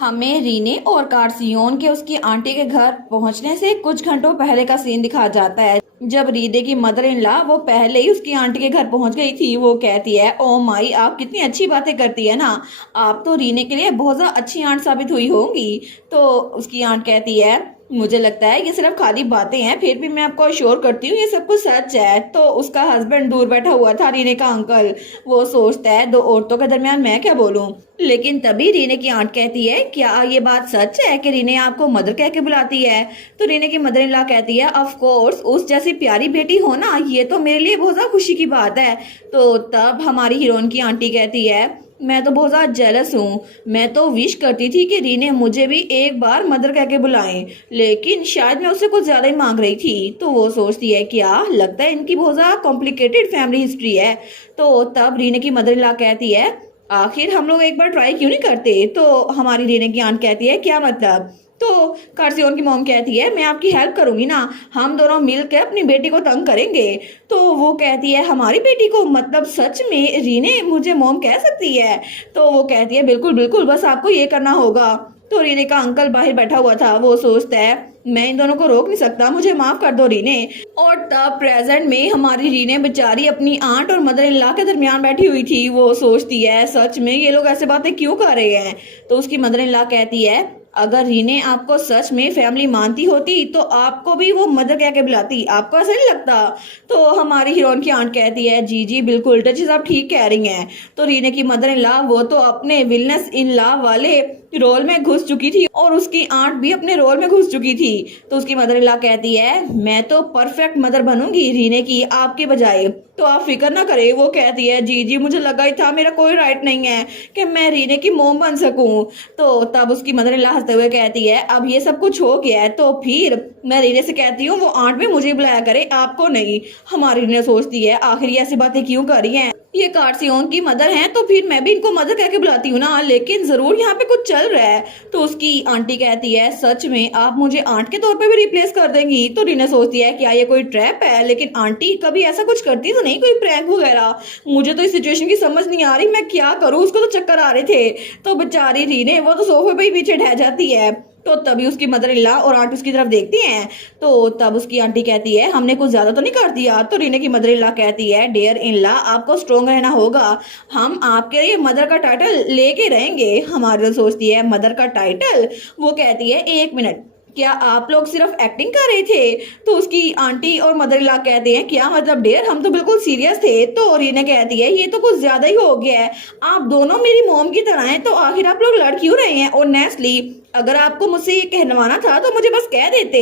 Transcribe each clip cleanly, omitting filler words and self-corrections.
हमें रीने और कार्सियोन के उसकी आंटी के घर पहुंचने से कुछ घंटों पहले का सीन दिखाया जाता है। जब रीने की मदर इन लॉ वो पहले ही उसकी आंटी के घर पहुंच गई थी। वो कहती है, ओ माई, आप कितनी अच्छी बातें करती है ना, आप तो रीने के लिए बहुत ज्यादा अच्छी आंट साबित हुई होंगी। तो उसकी आंट कहती है, मुझे लगता है ये सिर्फ खाली बातें हैं, फिर भी मैं आपको अश्योर करती हूँ ये सब कुछ सच है। तो उसका हस्बैंड दूर बैठा हुआ था, रीने का अंकल। वो सोचता है, दो औरतों के दरमियान मैं क्या बोलूं। लेकिन तभी रीने की आंट कहती है, क्या ये बात सच है कि रीने आपको मदर कह के बुलाती है। तो रीने की मदर इन लॉ कहती है, ऑफ कोर्स, उस जैसी प्यारी बेटी हो ना, ये तो मेरे लिए बहुत ज्यादा खुशी की बात है। तो तब हमारी हीरोइन की आंटी कहती है, मैं तो बहुत ज़्यादा जेलस हूँ। मैं तो विश करती थी कि रीने मुझे भी एक बार मदर कह के बुलाएं, लेकिन शायद मैं उससे कुछ ज़्यादा ही मांग रही थी। तो वो सोचती है, क्या लगता है इनकी बहुत ज़्यादा कॉम्प्लिकेटेड फैमिली हिस्ट्री है। तो तब रीने की मदर इन लॉ कहती है, आखिर हम लोग एक बार ट्राई क्यों नहीं करते। तो हमारी रीने की आंट कहती है, क्या मतलब। तो कार्सियोन की मॉम कहती है, मैं आपकी हेल्प करूंगी ना, हम दोनों मिलकर अपनी बेटी को तंग करेंगे। तो वो कहती है, हमारी बेटी को, मतलब सच में रीने मुझे मॉम कह सकती है। तो वो कहती है, बिल्कुल बिल्कुल, बस आपको ये करना होगा। तो रीने का अंकल बाहर बैठा हुआ था। वो सोचता है, मैं इन दोनों को रोक नहीं सकता, मुझे माफ कर दो रीने। और तब प्रेजेंट में हमारी रीने बेचारी अपनी आंट और मदर इन लॉ के दरमियान बैठी हुई थी। वो सोचती है, सच में ये लोग ऐसे बातें क्यों कर रहे हैं। तो उसकी मदर इन लॉ कहती है, अगर रीने आपको सच में फैमिली मानती होती तो आपको भी वो मदर कह के बुलाती, आपको ऐसा नहीं लगता। तो हमारी हीरोइन की आंट कहती है, जी जी बिल्कुल टचेस, आप ठीक कह रही हैं। तो रीने की मदर इन लॉ वो तो अपने विलनेस इन लॉ वाले रोल में घुस चुकी थी और उसकी आंट भी अपने रोल में घुस चुकी थी। तो उसकी मदर इन लॉ कहती है, मैं तो परफेक्ट मदर बनूंगी रीने की आपके बजाय, तो आप फिक्र ना करें। वो कहती है, जी जी मुझे लगा ही था, मेरा कोई राइट नहीं है कि मैं रीने की मोम बन सकूं। तो तब उसकी मदर इन लॉ हंसते हुए कहती है, अब ये सब कुछ हो गया है तो फिर मैं रीने से कहती हूँ वो आंट भी मुझे बुलाया करे, आपको नहीं। हमारी रीने सोचती है, आखिर ये ऐसी बातें क्यों कर रही हैं, ये कार्सियोन की मदर हैं तो फिर मैं भी इनको मदर कह के बुलाती हूँ ना, लेकिन जरूर यहाँ पे कुछ चल रहा है। तो उसकी आंटी कहती है, सच में आप मुझे आंट के तौर पे भी रिप्लेस कर देंगी। तो रीना सोचती है, क्या ये कोई ट्रैप है, लेकिन आंटी कभी ऐसा कुछ करती तो नहीं, कोई प्रैंक वगैरह। मुझे तो इस सिचुएशन की समझ नहीं आ रही, मैं क्या करूँ। उसको तो चक्कर आ रहे थे। तो बेचारी रीने वो तो सोफे पे ही पीछे ढह जाती है। तो तभी उसकी मदर इन लॉ और आंटी उसकी तरफ देखती हैं। तो तब उसकी आंटी कहती है, हमने कुछ ज्यादा तो नहीं कर दिया। तो रीने की मदर इन लॉ कहती है, डियर इन लॉ आपको स्ट्रोंग रहना होगा, हम आपके लिए मदर का टाइटल लेके रहेंगे। हमारी तो सोचती है, मदर का टाइटल। वो कहती है, एक मिनट, क्या आप लोग सिर्फ एक्टिंग कर रहे थे। तो उसकी आंटी और मदर इन लॉ कहते हैं, क्या मतलब डियर, हम तो बिल्कुल सीरियस थे। तो रीना कहती है, ये तो कुछ ज्यादा ही हो गया है, आप दोनों मेरी मॉम की तरह हैं, तो आखिर आप लोग लड़ क्यों रहे हैं। और नेस्टली, अगर आपको मुझसे ये कहलवाना था तो मुझे बस कह देते।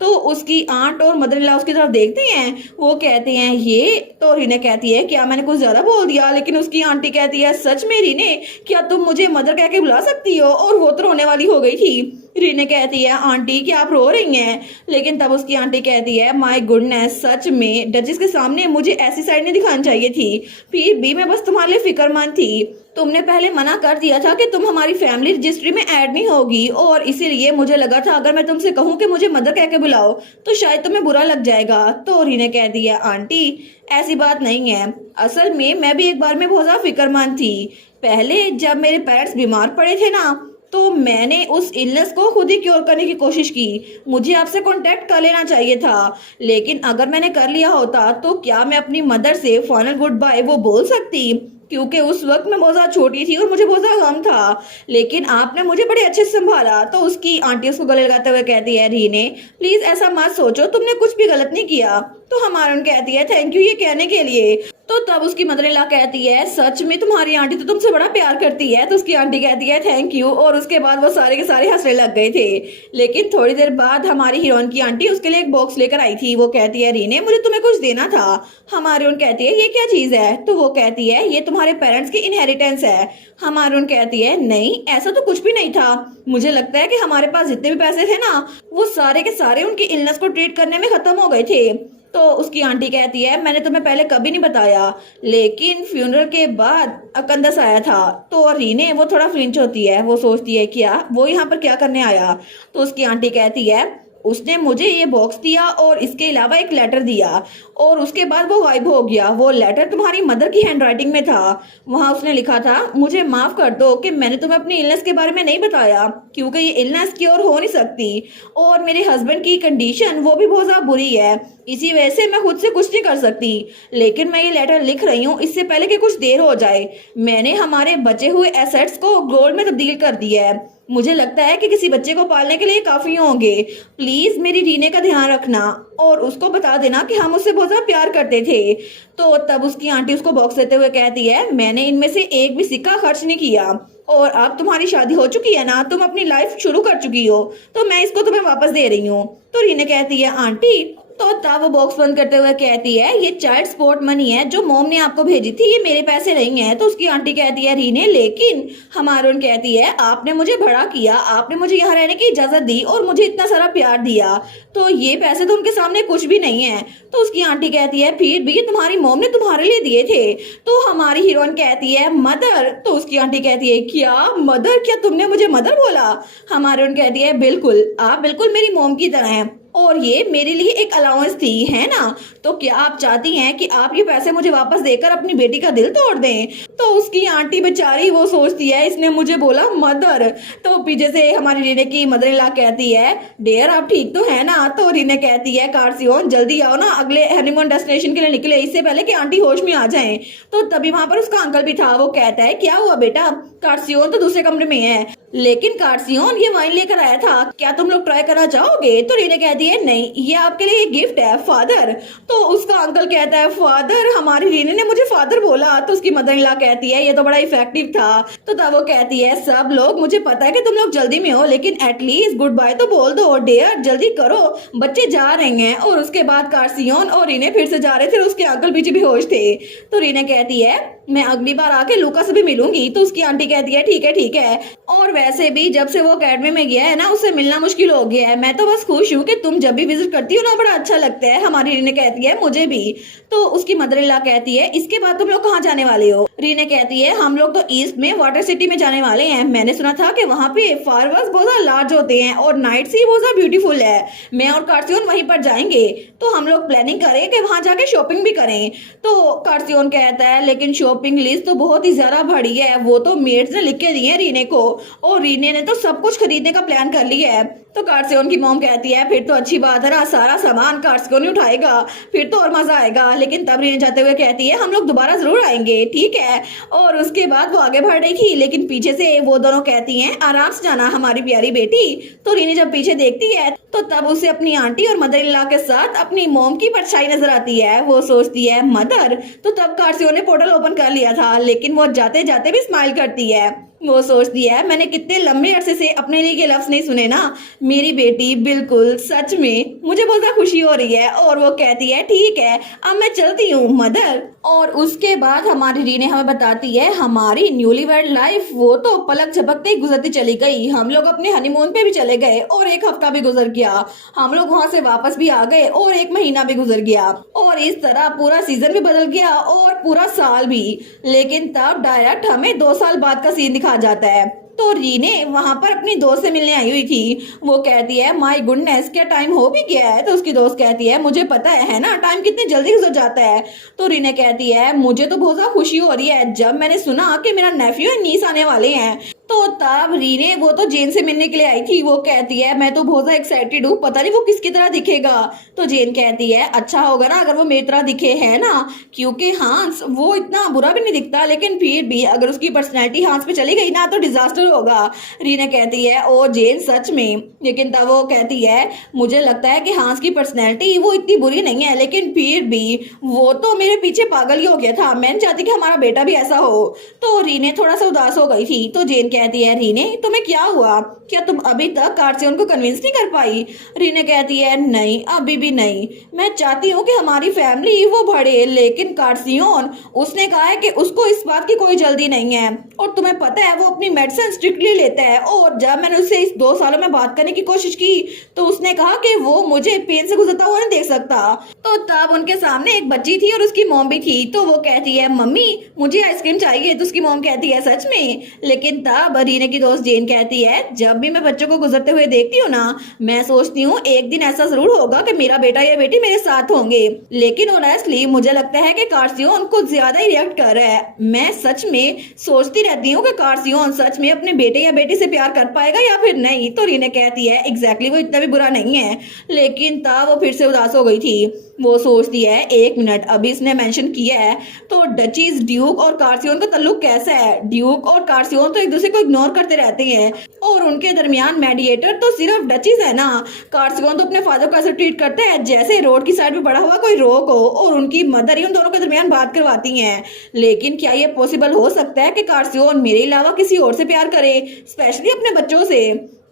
तो उसकी आंट और मदर इन लॉ उसकी तरफ देखते हैं। वो कहते हैं, ये। तो रीना कहती है, क्या मैंने कुछ ज्यादा बोल दिया। लेकिन उसकी आंटी कहती है, सच में रीने, क्या तुम मुझे मदर कह के बुला सकती हो। और वो तो रोने वाली हो गई थी। रीने कहती है, आंटी क्या आप रो रही हैं। लेकिन तब उसकी आंटी कहती है, माय गुडनेस, सच में डचेस के सामने मुझे ऐसी साइड नहीं दिखानी चाहिए थी, फिर भी मैं बस तुम्हारे लिए फिक्रमंद थी। तुमने पहले मना कर दिया था कि तुम हमारी फैमिली रजिस्ट्री में ऐड नहीं होगी, और इसीलिए मुझे लगा था अगर मैं तुमसे कहूँ कि मुझे मदर कह के बुलाओ तो शायद तुम्हें बुरा लग जाएगा। तो रीने कहती है, आंटी ऐसी बात नहीं है, असल में मैं भी एक बार में बहुत ज्यादा फिक्रमंद थी। पहले जब मेरे पेरेंट्स बीमार पड़े थे ना, तो मैंने उस इलनेस को खुद ही क्योर करने की कोशिश की। मुझे आपसे कांटेक्ट कर लेना चाहिए था, लेकिन अगर मैंने कर लिया होता तो क्या मैं अपनी मदर से फाइनल गुड बाय वो बोल सकती, क्योंकि उस वक्त मैं बहुत ज्यादा छोटी थी और मुझे बहुत ज्यादा गम था। लेकिन आपने मुझे बड़े अच्छे से संभाला। तो उसकी आंटी उसको गले लगाते हुए कहती है, रीने प्लीज ऐसा मत सोचो, तुमने कुछ भी गलत नहीं किया। तो हमारन कहती है, थैंक यू ये कहने के लिए। तो तब उसकी मदर इन लॉ कहती है, सच में तुम्हारी आंटी तो तुमसे बड़ा प्यार करती है। तो उसकी आंटी कहती है, थैंक यू। और उसके बाद वो सारे के सारे हंसने लग गए थे। लेकिन थोड़ी देर बाद हमारी हीरोइन की आंटी उसके लिए एक बॉक्स लेकर आई थी। वो कहती है, रीने मुझे तुम्हें कुछ देना था। हमारी हीरोइन कहती है, ये क्या चीज है। तो वो कहती है, ये तुम्हारे पेरेंट्स की इनहेरिटेंस है। हमारी हीरोइन कहती है, नहीं ऐसा तो कुछ भी नहीं था, मुझे लगता है कि हमारे पास जितने भी पैसे थे ना, वो सारे के सारे उनकी इलनेस को ट्रीट करने में खत्म हो गए थे। तो उसकी आंटी कहती है, मैंने तुम्हें पहले कभी नहीं बताया, लेकिन फ्यूनरल के बाद अकंदस आया था। तो रीने वो थोड़ा फ्लिंच होती है। वो सोचती है, क्या वो यहाँ पर क्या करने आया। तो उसकी आंटी कहती है, उसने मुझे ये बॉक्स दिया और इसके अलावा एक लेटर दिया और उसके बाद वो गायब हो गया। वो लेटर तुम्हारी मदर की हैंडराइटिंग में था। वहां उसने लिखा था, मुझे माफ कर दो कि मैंने तुम्हें अपनी इलनेस के बारे में नहीं बताया, क्योंकि ये इलनेस क्योर हो नहीं सकती और मेरे हस्बैंड की कंडीशन वो भी बहुत ज्यादा बुरी है, इसी वजह से मैं खुद से कुछ नहीं कर सकती। लेकिन मैं ये लेटर लिख रही हूँ इससे पहले कि कुछ देर हो जाए। मैंने हमारे बचे हुए एसेट्स को गोल्ड में तब्दील कर दिया है। मुझे लगता है कि किसी बच्चे को पालने के लिए काफी होंगे। प्लीज मेरी रीने का ध्यान रखना और उसको बता देना कि हम उससे बहुत ज्यादा प्यार करते थे। तो तब उसकी आंटी उसको बॉक्स देते हुए कहती है, मैंने इनमें से एक भी सिक्का खर्च नहीं किया और अब तुम्हारी शादी हो चुकी है ना, तुम अपनी लाइफ शुरू कर चुकी हो, तो मैं इसको तुम्हें वापस दे रही हूँ। तो रीने कहती है, आंटी। तो तब वो बॉक्स बंद करते हुए कहती है, ये चाइल्ड सपोर्ट मनी है जो मॉम ने आपको भेजी थी, ये मेरे पैसे नहीं है। तो उसकी आंटी कहती है, रीने लेकिन हमारून कहती है, आपने मुझे बड़ा किया, आपने मुझे यहाँ रहने की इजाजत दी और मुझे इतना सारा प्यार दिया, तो ये पैसे तो उनके सामने कुछ भी नहीं है। तो उसकी आंटी कहती है, फिर भी तुम्हारी मॉम ने तुम्हारे लिए दिए थे। तो हमारी हीरोइन कहती है, मदर। तो उसकी आंटी कहती है, क्या मदर? क्या तुमने मुझे मदर बोला? हमारी हीरोइन कहती है, बिल्कुल, आप बिल्कुल मेरी मॉम की तरह हैं और ये मेरे लिए एक अलाउंस थी, है ना? तो क्या आप चाहती हैं कि आप ये पैसे मुझे वापस देकर अपनी बेटी का दिल तोड़ दें? तो उसकी आंटी बेचारी वो सोचती है, इसने मुझे बोला मदर। तो पीछे से हमारी रीने की मदर इन लॉ कहती है, डियर आप ठीक तो है ना? तो रीने कहती है, कार्सियोन जल्दी आओ ना, अगले हनीमून डेस्टिनेशन के लिए निकले, इससे पहले कि आंटी होश में आ जाए। तो तभी वहां पर उसका अंकल भी था। वो कहता है, क्या हुआ बेटा? कार्सियोन तो दूसरे कमरे में है, लेकिन कार्सियोन ये वाइन लेकर आया था, क्या तुम लोग ट्राई करना चाहोगे? तो रीने कहती है, नहीं, ये आपके लिए गिफ्ट है फादर। तो उसका अंकल कहता है, फादर? हमारी रीने ने मुझे फादर बोला। तो उसकी मदर इन लॉ कहती है, ये तो बड़ा इफेक्टिव था। तो तब वो कहती है, सब लोग, मुझे पता है कि तुम लोग जल्दी में हो, लेकिन एटलीस्ट गुड बाय तो बोल दो, डियर जल्दी करो, बच्चे जा रहे हैं। और उसके बाद कार्सियोन और रीने फिर से जा रहे थे, उसके अंकल पीछे बेहोश थे। तो रीने कहती है, मैं अगली बार आके लूका से भी मिलूंगी। तो उसकी आंटी कहती है, ठीक है ठीक है, और वैसे भी जब से वो अकेडमी में गया है ना, उससे मिलना मुश्किल हो गया है। मैं तो बस खुश हूँ कि तुम जब भी विजिट करती हो ना, बड़ा अच्छा लगता है। हमारी रीने कहती है, मुझे भी। तो उसकी मदर इन लॉ कहती है, इसके बाद तुम लोग कहाँ जाने वाले हो? रीने कहती है, हम लोग तो ईस्ट में वाटर सिटी में जाने वाले हैं। मैंने सुना था कि वहाँ पे फायरवर्क्स बहुत ज्यादा लार्ज होते हैं और नाइट सी बहुत ज्यादा ब्यूटीफुल है। मैं और कार्सियोन वहीं पर जाएंगे, तो हम लोग प्लानिंग करें कि वहाँ जाके शॉपिंग भी करें। तो कार्सियोन कहता है, लेकिन शॉपिंग लिस्ट तो बहुत ही ज्यादा बड़ी है, वो तो मेड्स ने लिख के दी है रीने को, और रीने ने तो सब कुछ खरीदने का प्लान कर लिया है। तो कार्सियोन की मॉम कहती है, फिर तो अच्छी बात है ना, सारा सामान कार्सियोन ही उठाएगा, फिर तो और मजा आएगा। लेकिन तब रीने जाते हुए कहती है, हम लोग दोबारा जरूर आएंगे, ठीक है। और उसके बाद वो आगे बढ़ रही थी, लेकिन पीछे से वो दोनों कहती हैं, आराम से जाना हमारी प्यारी बेटी। तो रीने जब पीछे देखती है तो तब उसे अपनी आंटी और मदर इन लॉ के साथ अपनी मॉम की परछाई नजर आती है। वो सोचती है, मदर। तो तब कार्सियोन ने पोर्टल ओपन कर लिया था, लेकिन वो जाते जाते भी स्माइल करती है। वो सोचती है, मैंने कितने लंबे अरसे से अपने लिए ये लफ्ज नहीं सुने ना, मेरी बेटी, बिल्कुल सच में मुझे बहुत ज्यादा खुशी हो रही है। और वो कहती है, ठीक है, अब मैं चलती हूँ मदर। और उसके बाद हमारी रीने हमें बताती है, हमारी न्यूलीवैड लाइफ वो तो पलक झपकते ही गुजरती चली गई। हम लोग अपने हनीमून पे भी चले गए और एक हफ्ता भी गुजर गया, हम लोग वहां से वापस भी आ गए और एक महीना भी गुजर गया, और इस तरह पूरा सीजन भी बदल गया और पूरा साल भी। लेकिन तब डायरेक्ट हमें 2 साल बाद का सीन दिखा जाता है। तो रीने वहां पर अपनी दोस्त से मिलने आई हुई थी। वो कहती है, माय गुडनेस, क्या टाइम हो भी गया है? तो उसकी दोस्त कहती है, मुझे पता है ना, टाइम कितने जल्दी गुजर जाता है। तो रीने कहती है, मुझे तो बहुत ज्यादा खुशी हो रही है जब मैंने सुना कि मेरा नेफ्यू और नीस आने वाले हैं। तो तब रीने, वो तो जेन से मिलने के लिए आई थी, वो कहती है, मैं तो बहुत ज्यादा एक्साइटेड हूँ, पता नहीं वो किसकी तरह दिखेगा। तो जेन कहती है, अच्छा होगा ना अगर वो मेरी तरह दिखे, है ना, क्योंकि हांस वो इतना बुरा भी नहीं दिखता, लेकिन फिर भी अगर उसकी पर्सनैलिटी हांस पे चली गई ना तो डिजास्टर होगा। रीना कहती है, ओ जेन सच में। लेकिन तब वो कहती है, मुझे लगता है कि हांस की पर्सनैलिटी वो इतनी बुरी नहीं है, लेकिन फिर भी वो तो मेरे पीछे पागल ही हो गया था, मैं नहीं चाहती कि हमारा बेटा भी ऐसा हो। तो रीने थोड़ा सा उदास हो गई थी। तो जेन कहती है, रीने तुम्हें क्या हुआ? क्या तुम अभी तक कार्सियोन को कन्विंस नहीं कर पाई? रीने कहती है, नहीं, अभी भी नहीं। मैं चाहती हूँ कि हमारी फैमिली वो बढ़े, लेकिन कार्सियोन उसने कहा है कि उसको इस बात की कोई जल्दी नहीं है, और तुम्हें पता है वो अपनी मेडिसिन स्ट्रिक्टली लेता है। और जब मैंने उससे इस 2 सालों में बात करने की कोशिश की तो उसने कहा कि वो मुझे पेन से गुजरता हुआ नहीं देख सकता। तो तब उनके सामने एक बच्ची थी और उसकी मॉम भी थी। तो वो कहती है, मम्मी मुझे आइसक्रीम चाहिए। तो उसकी मॉम कहती है, सच में? लेकिन तब तब रीने की दोस्त जेन कहती है, जब भी मैं बच्चों को गुजरते हुए देखती हूँ ना, मैं सोचती हूँ एक दिन ऐसा जरूर होगा कि मेरा बेटा या बेटी मेरे साथ होंगे। लेकिन ऑनेस्टली मुझे लगता है कि कार्सियोन कुछ ज्यादा ही रिएक्ट कर रहा है। मैं सच में सोचती रहती हूँ कि कार्सियोन सच में अपने बेटे या बेटी से प्यार कर पाएगा या फिर नहीं। तो रीने कहती है, एग्जैक्टली वो इतना भी बुरा नहीं है। लेकिन तब वो फिर से उदास हो गई थी। वो सोचती है, एक मिनट, अभी इसने मेंशन किया है तो डचीज ड्यूक और कार्सियोन का ताल्लुक कैसा है? ड्यूक और कार्सियोन तो एक दूसरे को इग्नोर करते रहते हैं और उनके दरमियान मेडिएटर तो सिर्फ डचीज है ना। कार्सियोन तो अपने फादर को ऐसे ट्रीट करते हैं जैसे रोड की साइड में बड़ा हुआ कोई रोक हो और उनकी मदर ही उन दोनों के दरमियान बात करवाती हैं। लेकिन क्या ये पॉसिबल हो सकता है कि कार्सियोन मेरे अलावा किसी और से प्यार करे, स्पेशली अपने बच्चों से?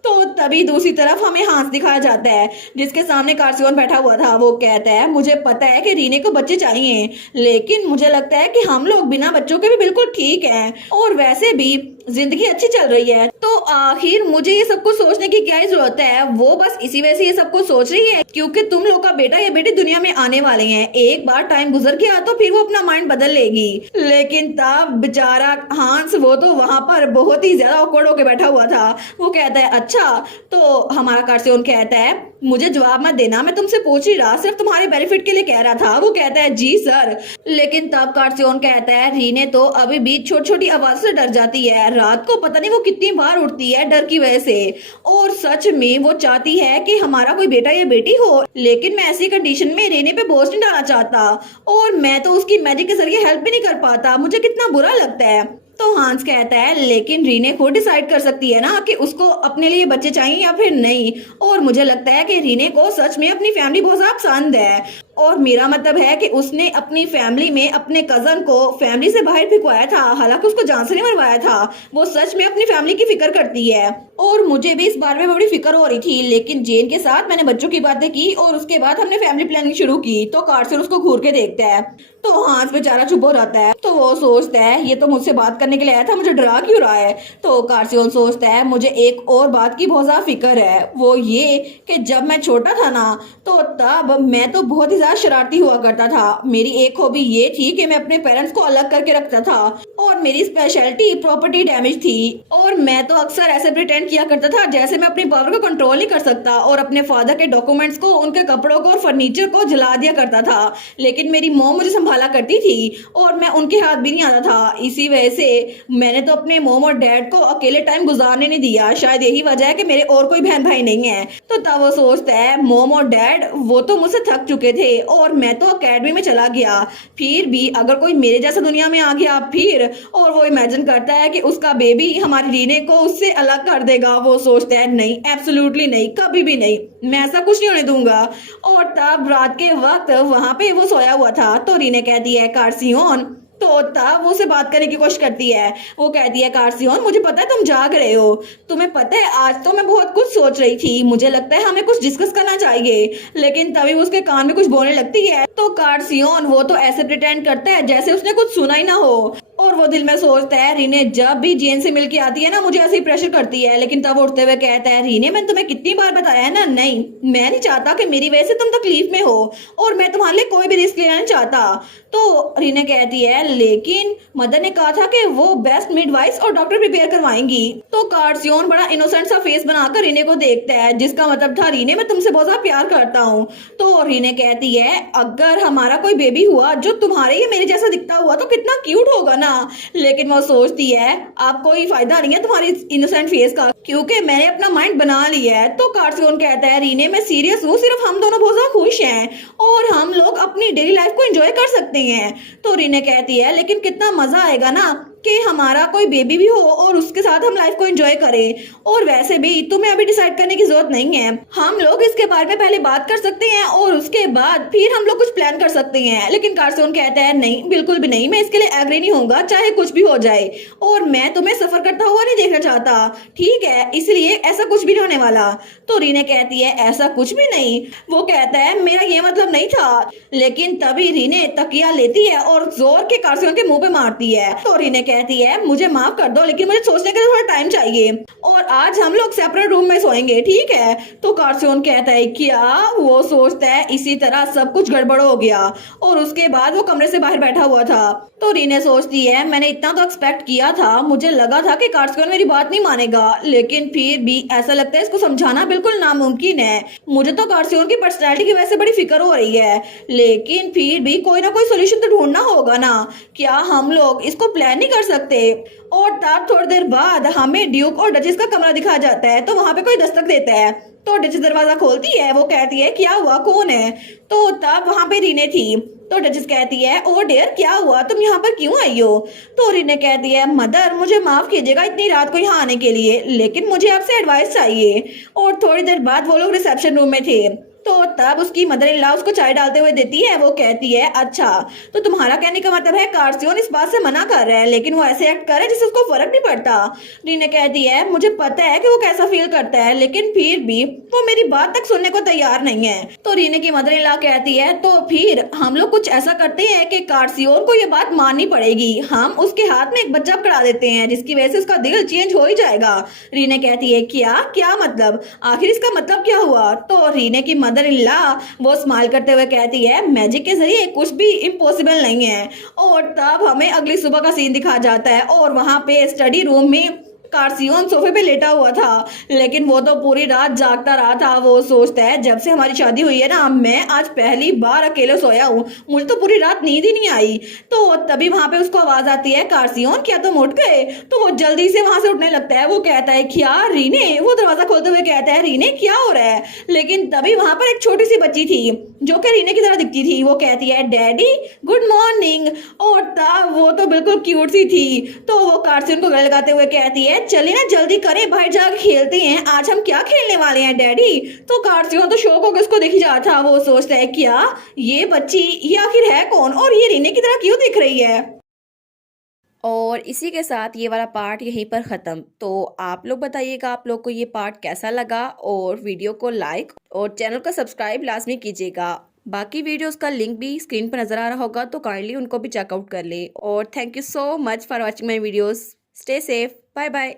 तो तभी दूसरी तरफ हमें हाथ दिखाया जाता है जिसके सामने कार्सियोन बैठा हुआ था। वो कहता है, मुझे पता है कि रीने को बच्चे चाहिए, लेकिन मुझे लगता है कि हम लोग बिना बच्चों के भी बिल्कुल ठीक हैं और वैसे भी जिंदगी अच्छी चल रही है। तो आखिर मुझे ये सब कुछ सोचने की क्या जरूरत है? वो बस इसी वजह से ये सब कुछ सोच रही है क्योंकि तुम लोग का बेटा या बेटी दुनिया में आने वाले हैं। एक बार टाइम गुजर गया तो फिर वो अपना माइंड बदल लेगी। लेकिन तब बेचारा हांस, वो तो वहां पर बहुत ही ज्यादा ऑकवर्ड होकर बैठा हुआ था। वो कहता है, अच्छा। तो हमारा कार्सियोन कहता है, मुझे जवाब मत देना, मैं तुमसे पूछ ही रहा, सिर्फ तुम्हारे बेनिफिट के लिए कह रहा था। वो कहता है, जी सर। लेकिन तब कार्सियोन कहता है, रीने तो अभी भी छोटी छोटी आवाज से डर जाती है। रात को पता नहीं वो कितनी बार उठती है डर की वजह से और सच में वो चाहती है कि हमारा कोई बेटा या बेटी हो। लेकिन मैं ऐसी कंडीशन में रीने पे बोझ नहीं डालना चाहता और मैं तो उसकी मैजिक के जरिए हेल्प भी नहीं कर पाता। मुझे कितना बुरा लगता है। तो हांस कहता है, लेकिन रीने खुद डिसाइड कर सकती है ना कि उसको अपने लिए बच्चे चाहिए या फिर नहीं। और मुझे लगता है कि रीने को सच में अपनी फैमिली बहुत ज्यादा पसंद है और मेरा मतलब है कि उसने अपनी फैमिली में अपने कजन को फैमिली से बाहर फिकवाया था, हालांकि उसको जान से नहीं मरवाया था। वो सच में अपनी फैमिली की फिक्र करती है और मुझे भी इस बारे में बड़ी फिक्र हो रही थी। लेकिन जेन के साथ मैंने बच्चों की बातें की और उसके बाद हमने फैमिली प्लानिंग शुरू की। तो कार्सियोन उसको घूर के देखता है तो हांस बेचारा चुप हो जाता है। तो वो सोचता है, ये तो मुझसे बात करने के लिए आया था, मुझे डरा क्यों रहा है? तो कार्सियोन सोचता है, मुझे एक और बात की बहुत ज्यादा फिक्र है, वो ये कि जब मैं छोटा था ना तो तब मैं तो बहुत ही ज्यादा शरारती हुआ करता था। मेरी एक हॉबी ये थी कि मैं अपने पेरेंट्स को अलग करके रखता था और मेरी स्पेशलिटी प्रॉपर्टी डैमेज थी और मैं तो अक्सर ऐसे प्रिटेंड किया करता था जैसे मैं अपनी पावर को कंट्रोल नहीं कर सकता और अपने फादर के डॉक्यूमेंट्स को, उनके कपड़ों को और फर्नीचर को जला दिया करता था। लेकिन मेरी मॉम मुझे संभाला करती थी और मैं उनके हाथ भी नहीं आता था। इसी वजह से मैंने तो अपने मॉम और डैड को अकेले टाइम गुजारने नहीं दिया। शायद यही वजह है कि मेरे और कोई बहन भाई नहीं है। तो तब वो सोचता है, मॉम और डैड वो तो मुझसे थक चुके थे और मैं तो अकेडमी में चला गया, फिर भी अगर कोई मेरे जैसा दुनिया में आ गया फिर। और वो इमेजिन करता है कि उसका बेबी हमारी रीने को उससे अलग कर देगा। वो सोचता है, नहीं, एब्सोल्युटली नहीं, कभी भी नहीं, मैं ऐसा कुछ नहीं होने दूंगा। और तब रात के वक्त वहां पे वो सोया हुआ था। तो रीने कहती है, कार्सियोन। तो तब वो उसे बात करने की कोशिश करती है। वो कहती है, कार्सियोन मुझे पता है तुम जाग रहे हो, तुम्हें पता है आज तो मैं बहुत कुछ सोच रही थी, मुझे लगता है हमें कुछ डिस्कस करना चाहिए। लेकिन तभी उसके कान में कुछ बोलने लगती है। तो कार्सियोन वो तो ऐसे प्रिटेंड करता है जैसे उसने कुछ सुना ही ना हो और वो दिल में सोचता है, रीने जब भी जेन से मिलके आती है ना मुझे ऐसे ही प्रेशर करती है। लेकिन तब उठते हुए कहता है, रीने मैंने तुम्हें कितनी बार बताया है ना, नहीं, मैं नहीं चाहता कि मेरी वजह से तुम तकलीफ में हो और मैं तुम्हारे लिए कोई भी रिस्क लेना नहीं चाहता। तो रीने कहती है, लेकिन मदर ने कहा था कि वो बेस्ट मिडवाइफ और डॉक्टर प्रिपेयर करवाएंगी। तो कार्सियोन बड़ा इनोसेंट सा फेस बनाकर रीने को देखता है जिसका मतलब था, रीने मैं तुमसे बहुत ज्यादा प्यार करता हूँ। तो रीने कहती है, अगर हमारा कोई बेबी हुआ जो तुम्हारे या मेरे जैसा दिखता हुआ तो कितना क्यूट होगा ना। लेकिन वो सोचती है, अब कोई फायदा नहीं है तुम्हारी इनोसेंट फेस का क्योंकि मैंने अपना माइंड बना लिया है। तो कार्सियोन कहता है, रीने मैं सीरियस हूँ, सिर्फ हम दोनों बहुत ज्यादा खुश हैं और हम लोग अपनी डेली लाइफ को एंजॉय कर सकते हैं। तो रीने कहती है, लेकिन कितना मजा आएगा ना कि हमारा कोई बेबी भी हो और उसके साथ हम लाइफ को एंजॉय करें। और वैसे भी तुम्हें अभी डिसाइड करने की जरूरत नहीं है, हम लोग इसके बारे में पहले बात कर सकते हैं और उसके बाद फिर हम लोग कुछ प्लान कर सकते हैं। लेकिन कार्सियोन कहता है, नहीं, बिल्कुल भी नहीं, मैं इसके लिए एग्री नहीं होऊंगा चाहे कुछ भी हो जाए और मैं तुम्हें सफर करता हुआ नहीं देखना चाहता, ठीक है, इसलिए ऐसा कुछ भी नहीं होने वाला। तो रीने कहती है, ऐसा कुछ भी नहीं। वो कहता है, मेरा ये मतलब नहीं था। लेकिन तभी रीने तकिया लेती है और जोर के कार्सियोन के मुंह पे मारती है। तो रीने कहती है मुझे माफ कर दो लेकिन मुझे सोचने के लिए थोड़ा टाइम चाहिए और आज हम लोग सेपरेट रूम में सोएंगे, ठीक है? तो कारसियोन कहता है क्या? वो सोचता है इसी तरह सब कुछ गड़बड़ हो गया और उसके बाद वो कमरे से बाहर बैठा हुआ था। तो रीने सोचती है मैंने इतना तो एक्सपेक्ट किया था, मुझे लगा था कि कारसियोन मेरी बात नहीं मानेगा, लेकिन फिर भी ऐसा लगता है इसको समझाना बिल्कुल नामुमकिन है। मुझे तो कारसियोन की पर्सनैलिटी की वजह से बड़ी फिक्र हो रही है, लेकिन फिर भी कोई ना कोई सोल्यूशन तो ढूंढना होगा ना। क्या हम लोग इसको प्लान नहीं कर सकते? और तब थोड़ी देर बाद हमें ड्यूक और डचेस का कमरा दिखाया जाता है। तो वहां पे कोई दस्तक देता है तो डचेस दरवाजा खोलती है। वो कहती है क्या हुआ, कौन है? तो तब वहां पे रीने थी। तो डचेस कहती है ओ डियर क्या हुआ, तुम यहाँ पर क्यों आई हो? तो रीने कहती है मदर मुझे माफ कीजिएगा इतनी रात को यहाँ आने के लिए, लेकिन मुझे आपसे एडवाइस चाहिए। और थोड़ी देर बाद वो लोग रिसेप्शन रूम में थे। तो तब उसकी मदर इन लॉ उसको चाय डालते हुए देती है। वो कहती है अच्छा तो तुम्हारा कहने का मतलब है कारसियोन इस बात से मना कर रहा है, लेकिन वो ऐसे एक्ट कर रहा है जिससे उसको फर्क नहीं पड़ता। रीने कहती है मुझे पता है कि वो कैसा फील करता है, लेकिन फिर भी वो मेरी बात तक सुनने को तैयार नहीं है। तो रीने की मदर इन लॉ कहती है तो फिर हम लोग कुछ ऐसा करते हैं कि कारसियोन को ये बात माननी पड़ेगी, हम उसके हाथ में एक बच्चा पकड़ा देते हैं जिसकी वजह से उसका दिल चेंज हो ही जाएगा। रीने कहती है क्या क्या मतलब, आखिर इसका मतलब क्या हुआ? तो रीने की मदर इन लॉ वो स्माइल करते हुए कहती है मैजिक के जरिए कुछ भी इम्पॉसिबल नहीं है। और तब हमें अगली सुबह का सीन दिखाया जाता है और वहां पे स्टडी रूम में कारसियोन सोफे पे लेटा हुआ था, लेकिन वो तो पूरी रात जागता रहा था। वो सोचता है जब से हमारी शादी हुई है ना, मैं आज पहली बार अकेले सोया हूँ, मुझे तो पूरी रात नींद ही नहीं आई। तो तभी वहां पे उसको आवाज आती है कारसियोन क्या तुम उठ गए? तो वो जल्दी से वहां से उठने लगता है। वो कहता है क्या रीने? वो दरवाजा खोलते हुए कहता है रीने क्या हो रहा है? लेकिन तभी वहां पर एक छोटी सी बच्ची थी जो कि रीने की तरह दिखती थी। वो कहती है डैडी गुड मॉर्निंग। और तब वो तो बिल्कुल क्यूट सी थी। तो वो कारसियोन को गले लगाते हुए कहती है चलिए ना जल्दी करें, बाहर जाकर खेलते हैं, आज हम क्या खेलने वाले हैं डैडी? तो कारसियोन तो शौक होकर उसको देखी जा रहा था। वो सोचता है क्या ये बच्ची ये आखिर है कौन और ये रीने की तरह क्यों दिख रही है? और इसी के साथ ये वाला पार्ट यहीं पर ख़त्म। तो आप लोग बताइएगा आप लोग को ये पार्ट कैसा लगा, और वीडियो को लाइक और चैनल को सब्सक्राइब लाजमी कीजिएगा। बाकी वीडियोस का लिंक भी स्क्रीन पर नज़र आ रहा होगा, तो काइंडली उनको भी चेकआउट कर ले। और thank you so much for watching my videos. Stay safe, bye bye.